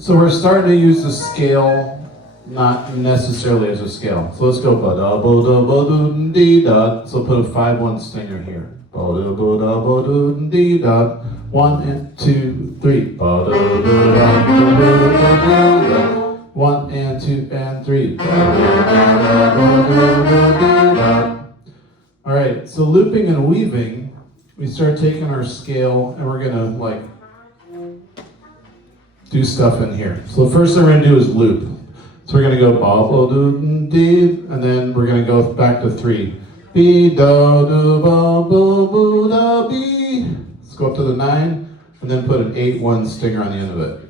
So we're starting to use the scale, not necessarily as a scale. So let's go ba-da-ba-da-ba-doo-dee-da. So put a 5/1 stinger here. Ba-da-ba-da-ba-doo-dee-da. 1 and 2, 3. Ba-da-ba-da-ba-doo-dee-da. 1 and 2 and 3. Ba-da-ba-da-ba-doo-dee-da. All right, so looping and weaving, we start taking our scale and we're gonna like do stuff in here. So the first thing we're gonna do is loop. So we're gonna go ba-ba-doo-dee, and then we're gonna go back to 3. Be-da-do-ba-boo-boo-da-be. Let's go up to the 9, and then put an 8/1 stinger on the end of it.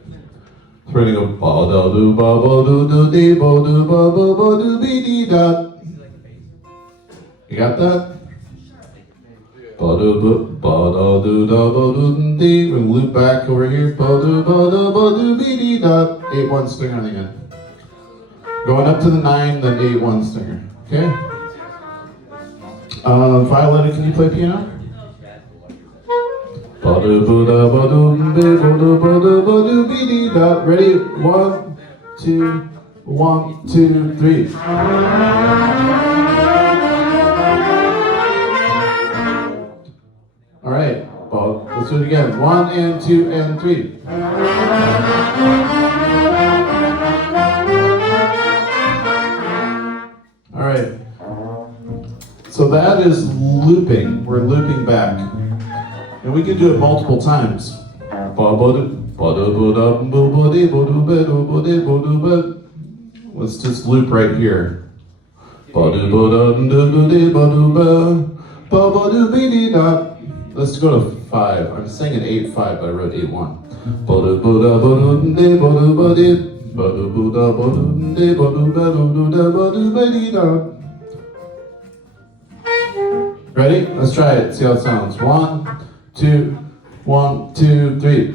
So we're gonna go ba-da-do-ba-ba-doo-do-dee-ba-do-ba-ba-ba-doo-be-dee-da. You got that? Ba-da-ba-da-ba-doo-da-ba-doo-dee. We're gonna loop back over here. Ba-da-ba-da-ba-doo-be-dee-da. 8/1 stinger on the end. Going up to the 9, then 8/1 stinger. Okay? Violetta, can you play piano? Ba-da-ba-da-ba-doo-be-ba-da-ba-da-ba-doo-be-dee-da. Ready? 1, 2, 1, 2, 3. All right, well, let's do it again. 1 and 2 and 3. All right. So that is looping. We're looping back. And we can do it multiple times. Let's just loop right here. Let's go to 5. I'm singing 8/5, but I wrote 8/1. Ready? Let's try it. See how it sounds. 1, 2, 1, 2, 3.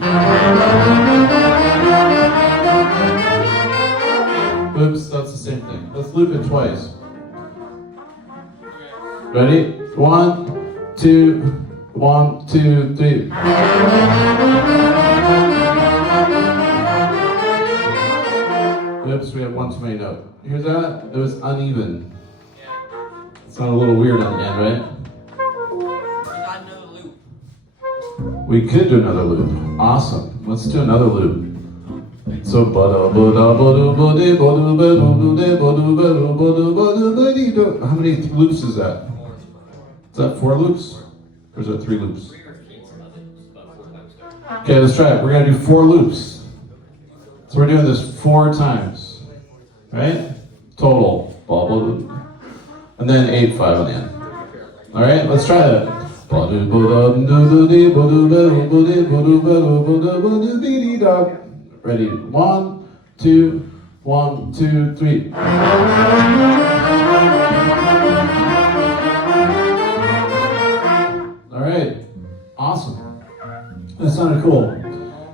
Oops, that's the same thing. Let's loop it twice. Ready? 1, 2, 1, 2, 3. Oops, we have one too many notes. Here's that. It was uneven. It sounded a little weird on the end, right? We could do another loop. Awesome. Let's do another loop. So how many loops is that? Is that 4 loops? Or is that 3 loops? Okay, let's try it. We're gonna do 4 loops. So we're doing this 4 times. Right? Total. And then 8/5 on the end. Alright, let's try that. Ready? 1, 2, 1, 2, 3. Alright, awesome. That sounded cool.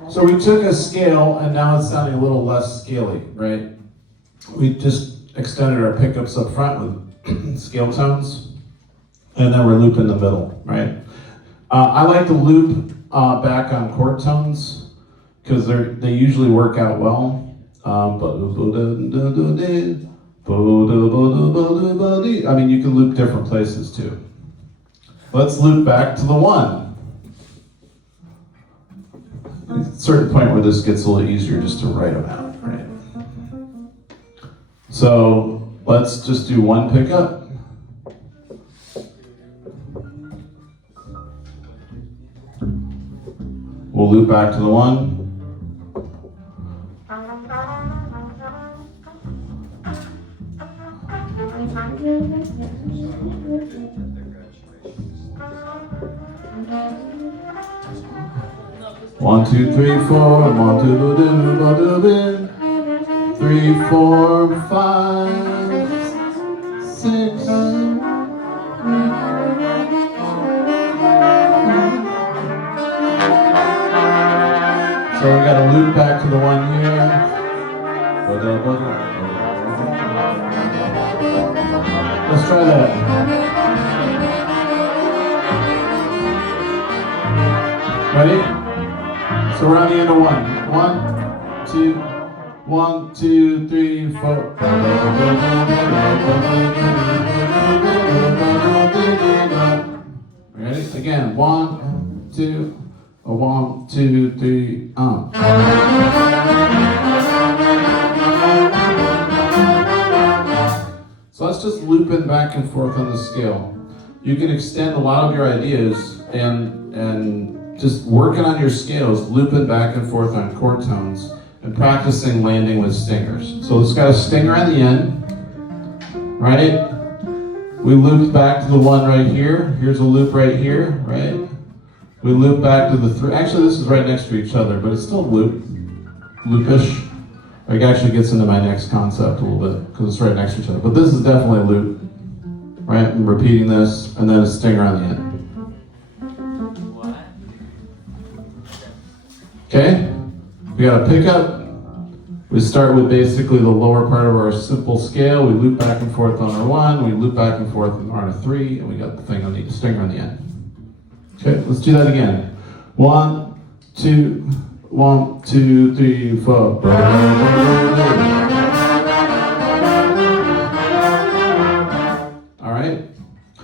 So we took a scale and now it's sounding a little less scaly, right? We just extended our pickups up front with scale tones. And then we're looping the middle, right? I like to loop back on chord tones because they usually work out well. I mean, you can loop different places too. Let's loop back to the 1. At a certain point where this gets a little easier just to write them out, right? So let's just do 1 pickup. We'll loop back to the 1. One, 2, 3, 4. 1, 2, 3, 4, 5, 6. So we got to loop back to the 1 here. Let's try that. Ready? So we're on the end of 1. 1, 2, 1, 2, 3, 4. Ready? Again, 1, 2, 1, 2, 3, So let's just loop it back and forth on the scale. You can extend a lot of your ideas and just working on your scales, looping back and forth on chord tones, and practicing landing with stingers. So it's got a stinger on the end, right? We looped back to the one right here. Here's a loop right here, right? We loop back to the 3. Actually, this is right next to each other, but it's still loopish. It actually gets into my next concept a little bit because it's right next to each other. But this is definitely a loop, right? I'm repeating this, and then a stinger on the end. Okay? We got a pickup. We start with basically the lower part of our simple scale. We loop back and forth on our 1. We loop back and forth on our 3, and we got the thing on the stinger on the end. Okay, let's do that again. 1, 2, 1, 2, 3, 4.